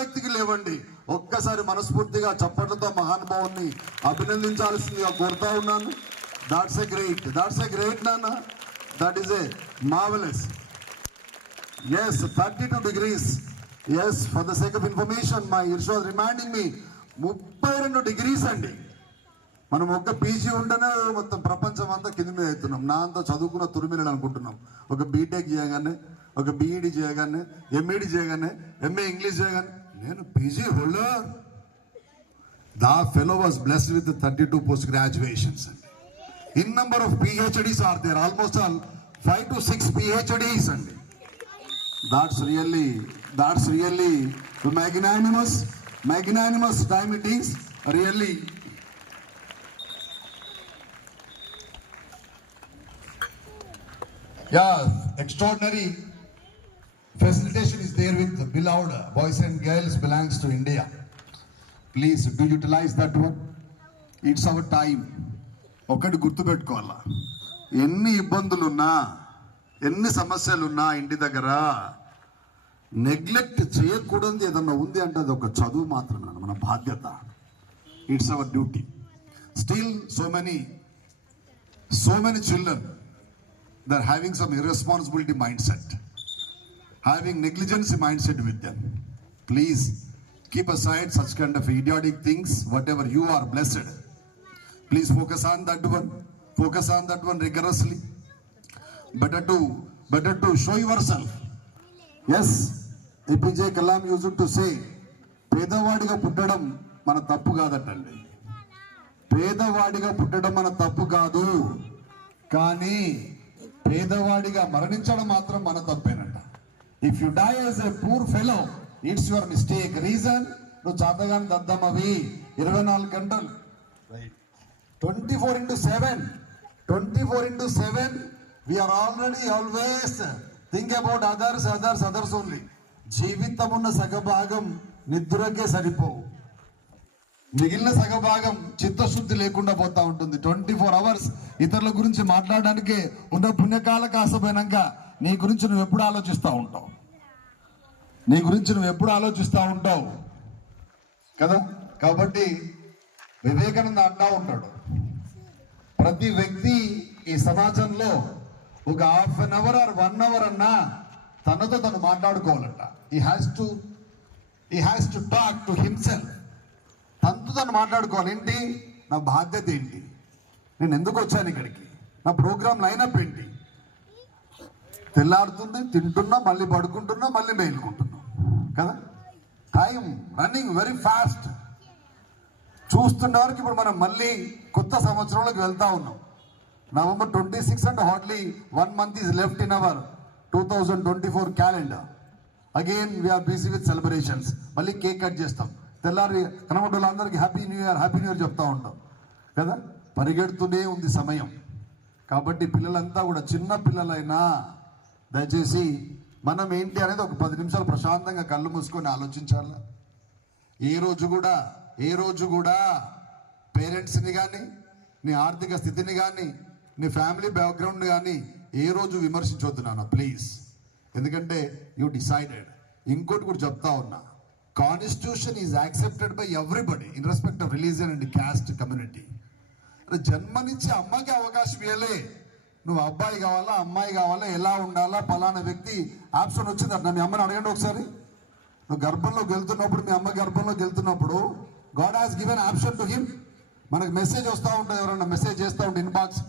వ్యక్తికి లేవండి. ఒక్కసారి మనస్ఫూర్తిగా చప్పట్లతో మహానుభావుని అభినందించాల్సిందిగా కోరుతా ఉన్నాను. దాట్స్ ఎ గ్రేట్ నాన్న. That is a marvellous. Yes, 32 degrees. Yes, for the sake of information, my Irsha was reminding me, 32 degrees అండి. మనం ఒక్క పీజీ ఉంటేనే మొత్తం ప్రపంచం అంతా కింద మీద అవుతున్నాం. నా అంతా చదువుకున్న తురిమిలని అనుకుంటున్నాం. ఒక బీటెక్ చేయగానే, ఒక బీఈడి చేయగానే, ఎంఈడి చేయగానే, ఎంఏ ఇంగ్లీష్ చేయగానే నేను PG holder. The fellow was blessed with 32 post graduations. In number of PhDs are there, almost all 5 to 6 PhDs అండి. That's really magnanimous time it is, really. Yeah, extraordinary facilitation is there with the beloved boys and girls belongs to India. Please do utilize that one. It's our time. ఒకటి గుర్తుపెట్టుకోవాలా, ఎన్ని ఇబ్బందులున్నా ఎన్ని సమస్యలున్నా ఇంటి దగ్గర neglect చేయకూడదు ఏదన్నా ఉంది అంటే అది ఒక చదువు మాత్రమే, మన బాధ్యత. It's our duty. Still so many children they are having some irresponsibility mind set, having negligence mind set with them. Please keep aside such kind of idiotic things. Whatever you are blessed, please focus on that one rigorously. Better to show yourself. Yes, APJ Kalam used to say, పేదవాడిగా పుట్టడం మన తప్పు కాదటండి. పేదవాడిగా పుట్టడం మన తప్పు కాదు, కానీ పేదవాడిగా మరణించడం మాత్రం మన తప్పేనంట. If you die as a poor fellow, it's your mistake. Reason, నువ్వు చాతగాని దద్దమ్మవి. 24 గంటలు 24/7 we are always think about others only. జీవితం ఉన్న సగభాగం నిద్రకే సరిపోవు, మిగిలిన సగభాగం చిత్తశుద్ధి లేకుండా పోతా ఉంటుంది. 24 hours ఇతరుల గురించి మాట్లాడడానికే ఉన్న పుణ్యకాల కాసపోయినాక నీ గురించి నువ్వు ఎప్పుడు ఆలోచిస్తూ ఉంటావు కదా. కాబట్టి వివేకానంద అంటా ఉంటాడు, ప్రతి వ్యక్తి ఈ సమాజంలో ఒక ½ an hour or 1 hour అన్నా తనతో తను మాట్లాడుకోవాలంట. he has to talk to himself. తనతో తను మాట్లాడుకోవాలి. ఏంటి నా బాధ్యత, ఏంటి నేను ఎందుకు వచ్చాను ఇక్కడికి, నా ప్రోగ్రామ్ లైనప్ ఏంటి. తెల్లారుతుంది, తింటున్నా, మళ్ళీ పడుకుంటున్నా, మళ్ళీ మేలుకుంటున్నా కదా. Time running very fast. చూస్తున్న వరకు ఇప్పుడు మనం మళ్ళీ కొత్త సంవత్సరంలోకి వెళ్తా ఉన్నాం. November 26 and hardly 1 month is left in our 2024 calendar. Again we are busy with celebrations. మళ్ళీ కేక్ కట్ చేస్తాం, తెల్లారి కనబడ్డ అందరికి హ్యాపీ న్యూ ఇయర్ చెప్తా ఉంటాం కదా. పరిగెడుతూనే ఉంది సమయం. కాబట్టి పిల్లలంతా కూడా, చిన్న పిల్లలైనా దయచేసి మనం ఏంటి అనేది ఒక 10 నిమిషాలు ప్రశాంతంగా కళ్ళు మూసుకొని ఆలోచించాలి. ఏ రోజు కూడా పేరెంట్స్ని కానీ, నీ ఆర్థిక స్థితిని కానీ, నీ ఫ్యామిలీ బ్యాక్గ్రౌండ్ కానీ ఏ రోజు విమర్శించొద్దు నాన్న, ప్లీజ్. ఎందుకంటే యూ డిసైడెడ్. ఇంకోటి కూడా చెప్తా ఉన్నా, constitution is accepted by everybody in respect of religion and caste community. జన్మనిచ్చి అమ్మకి అవకాశం ఇవ్వలే. నువ్వు అబ్బాయి కావాలా, అమ్మాయి కావాలా, ఎలా ఉండాలా, పలానా వ్యక్తి ఆప్షన్ వచ్చిందట. మీ అమ్మని అడగండి ఒకసారి. నువ్వు గర్భంలోకి వెళ్తున్నప్పుడు, మీ అమ్మ గర్భంలోకి వెళ్తున్నప్పుడు God has given option to him. మనకు మెసేజ్ వస్తూ ఉంటుంది, ఎవరైనా మెసేజ్ చేస్తూ ఉంటే ఇన్బాక్స్